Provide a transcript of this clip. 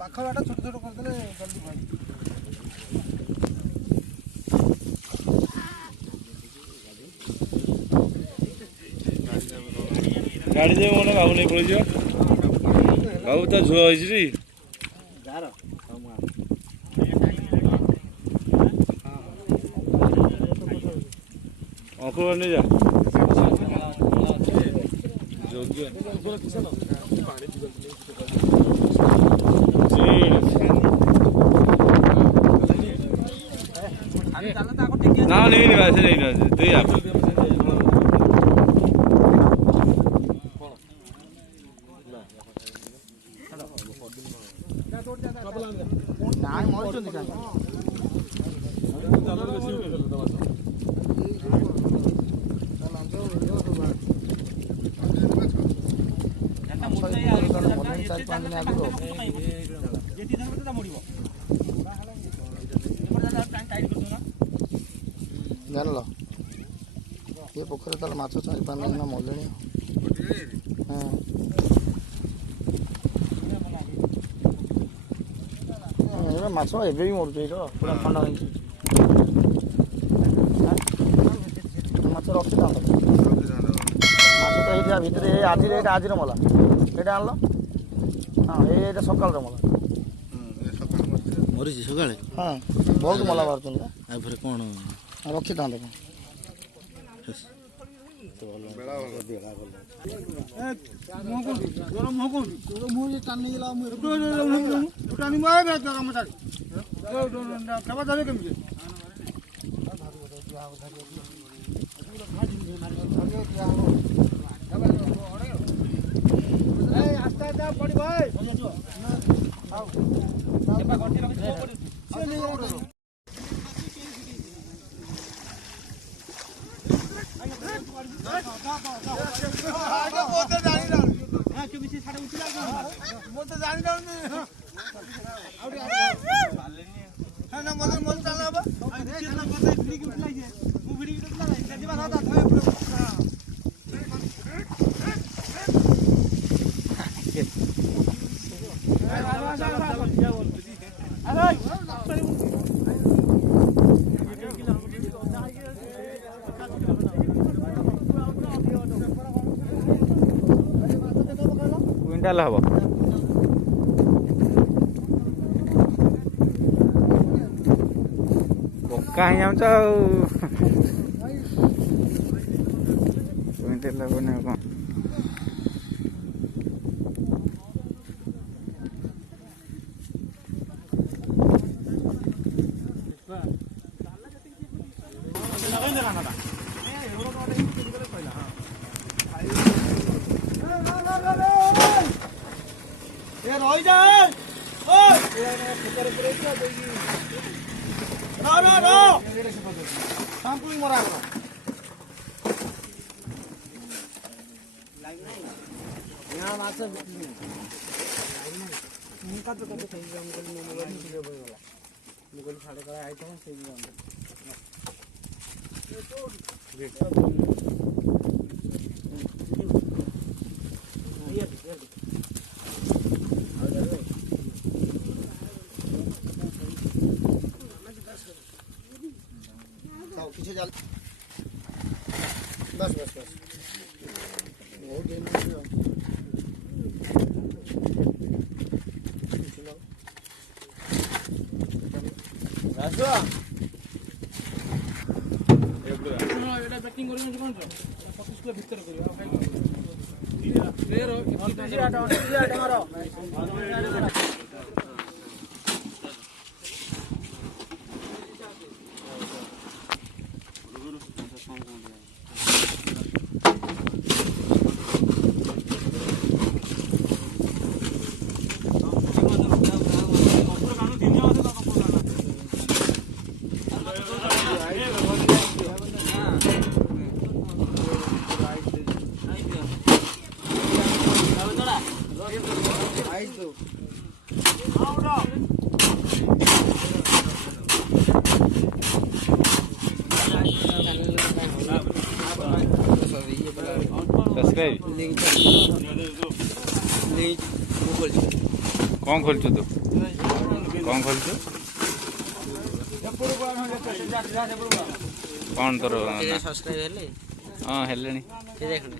पाखवाटा छोट छोट करदेले जल्दी भाई गाड़ी जे मन बाबू नहीं पड़ जियो बाबू तो झुआ होइछ रे जार अखुर नहीं जा जोग्य ना नहीं वैसे नहीं ना तो ही आप जान लो ये पोखर तल माछ 4-5 दिन मले माछ एबे भी मरुछ पूरा ठंडा होइछ माछ रखि था माछ तो एटा भीतर आज एटा आज मला एटा आनलो हां एटा सकाळ रे मला मरिछ सकाळे हां बहुत मला बारछन आ फिर कोन रखि था बेड़ा बेड़ा जानी क्विंटाल हम पक्का ही जाऊँ क्विंटाल हेनी कौन बस बस बस सब्सक्राइब कौन खोलचु तू कौन खोलचु कौन तोर सब्सक्राइब हेले हाँ हेले देखो